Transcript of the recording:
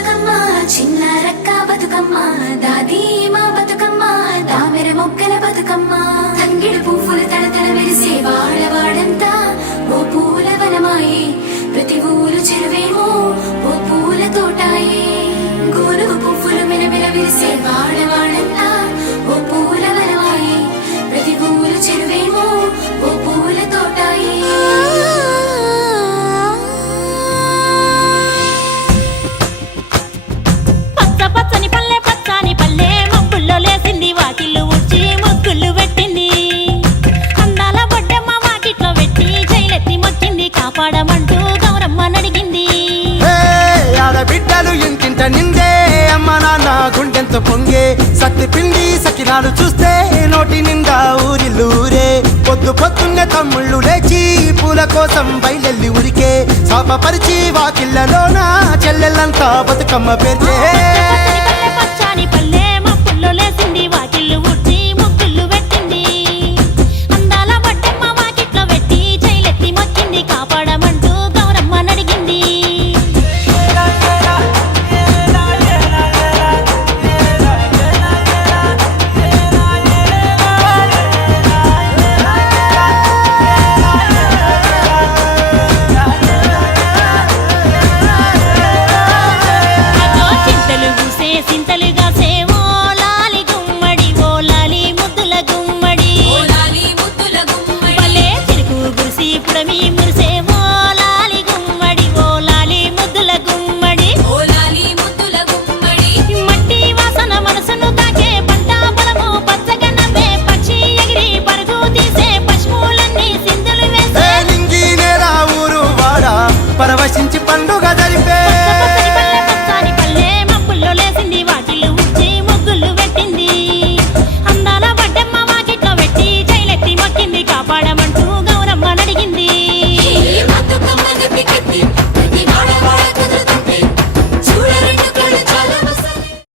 బతుకమ్మ చిన్న రక్క బతుకమ్మ దాది మా బతుకమ్మ దామెర మొక్కల బతుకమ్మ తంగిడు పువ్వులు తడతడ మెరిసే వాడవాడంతా ఓ పూల వనమాయే ప్రతి ఊరు చెరువేమో ఓ పూల తోటాయే గోరు పువ్వులు మెలమెల విరిసే వాడవాడంతా ఓ పూల వనమాయే ప్రతి ఊరు చెరువేమో ఓ పూల తోటాయే పచ్చని పల్లె పచ్చని పల్లె మబ్బుల్లో లేసింది వాకిళ్ళు ఊడ్చి ముగ్గుళ్ళు పెట్టింది అందాల బొడ్డమ్మ వాకిట్లో పెట్టి జైలెత్తి మొక్కింది కాపాడమంటూ గౌరమ్మ నడిగింది ఆడబిడ్డలు ఇంటింట నిందే అమ్మ నాన్న గుండెంత పొంగే సత్తి పిండి సకినాలు చూస్తే నోటి నిండా ఊరిల్లూరే పొద్దు పొద్దున్నే తమ్ముళ్ళు లేచి పూల కోసం బయలెల్లి ఉరికే శాపపరిచి వాకిళ్ళలోన చెల్లెళ్ళంతా బతుకమ్మ పేర్చే పచ్చని పల్లె